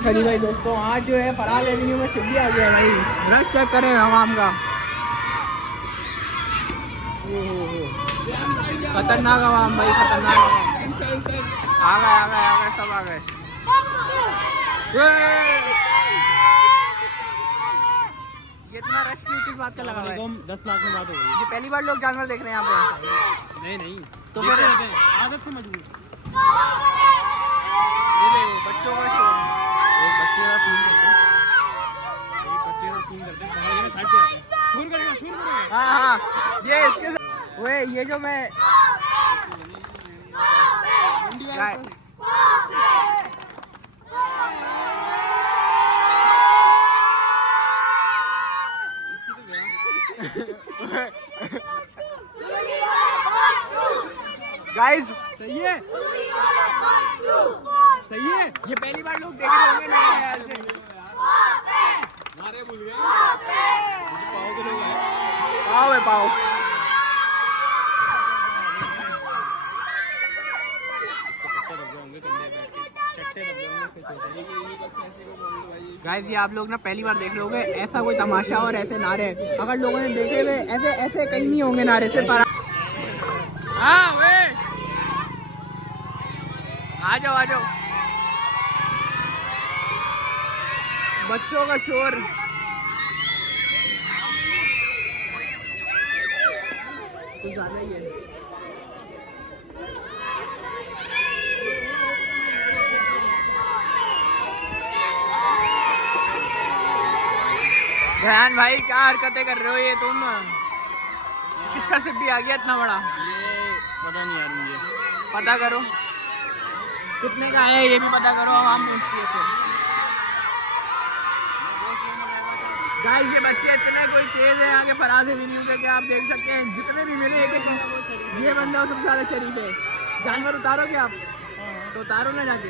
सही भाई दोस्तों, आज जो है फराज एवेन्यू में सिद्धि आ गया भाई। रश चेक करें आवाम का, खतरनाक आवाम भाई, खतरनाक आवाम। आ गए सब आ गए। ये इतना रश किस बात का लगा है? 10 लाख में बात हो गई। ये पहली बार लोग जानवर देख रहे हैं यहाँ पे? नहीं तो फिर आदत से मजबूर। ये देखो बच्चों का शो, एक बच्चे का सीन करते हैं, बाहर साइड पे आते हैं, शूर करेगा। हाँ ये इसके साथ वे ये जो मैं गाइस सही है। ये पहली बार लोग देख रहे होंगे मेरे ख्याल से। नारे भूल गए। पाओ के लोग आए। पाओ है पाओ। गाइस ये आप लोग ना पहली बार देख रहे होंगे ऐसा कोई तमाशा और ऐसे नारे। अगर लोगों ने देखे हुए ऐसे ऐसे कहीं नहीं होंगे नारे, सिर्फ हाँ वे आ जाओ बच्चों का शोर। कुछ ज्यादा ही है। ध्यान भाई, क्या हरकतें कर रहे हो ये तुम? किसका सिद्धि आ गया इतना बड़ा? ये पता नहीं यार मुझे। पता करो कितने का है, ये भी पता करो, आवाम पूछती है फिर। गाइस ये बच्चे इतने कोई तेज है यहाँ के फराज एवेन्यू के, क्या आप देख सकते हैं जितने भी मेरे एक ये बंदा सबसे ज्यादा शरीफ है। जानवर उतारोगे आप? तो उतारो ना जाके।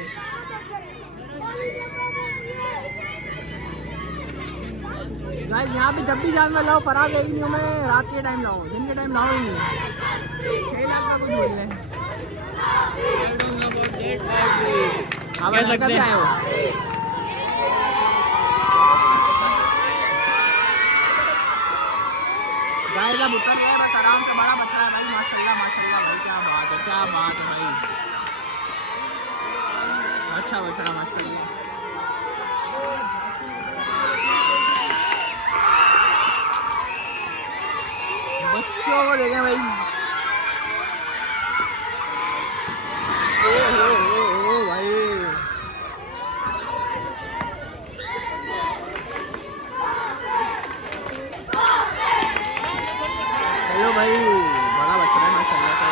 गाइस यहाँ पे जब भी जानवर लाओ फराज एवेन्यू में रात के टाइम लाओ, दिन के टाइम लाओ ही नहीं। 6 लाख का कुछ बोल रहे हैं। आप ऐसा कैसे आए हो? गाइस अब उतर गया, बस आराम से, बड़ा बच्चा है भाई। माशाल्लाह भाई, क्या बात है भाई। अच्छा बच्चा माशाल्लाह। बच्चों को देखें भाई। ओ भाई हेलो भाई, बड़ा बच्चा है माशाल्लाह से।